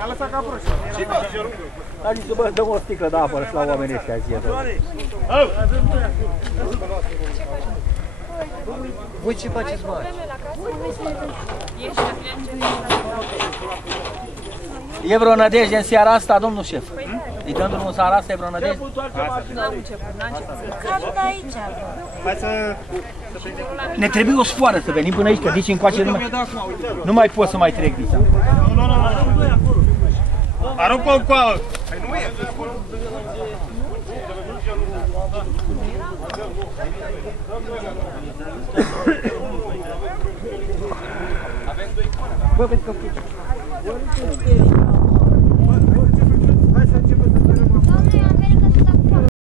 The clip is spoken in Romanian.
A lăsat ca proști. A zis, bă, dăm o sticlă de apă la oamenii ăștia zi. Voi ce faceți, mă? E vreo nădejde în seara asta, domnul șef? Îi dăm drumul în seara asta, e vreo nădejde? N-am început, n-am început. Cadul de aici. Hai să... Ne trebuie o sfoară să venim până aici, că dici încoace nu mai pot să mai trec dici. Nu. Aruncă o coală. Bă, vezi că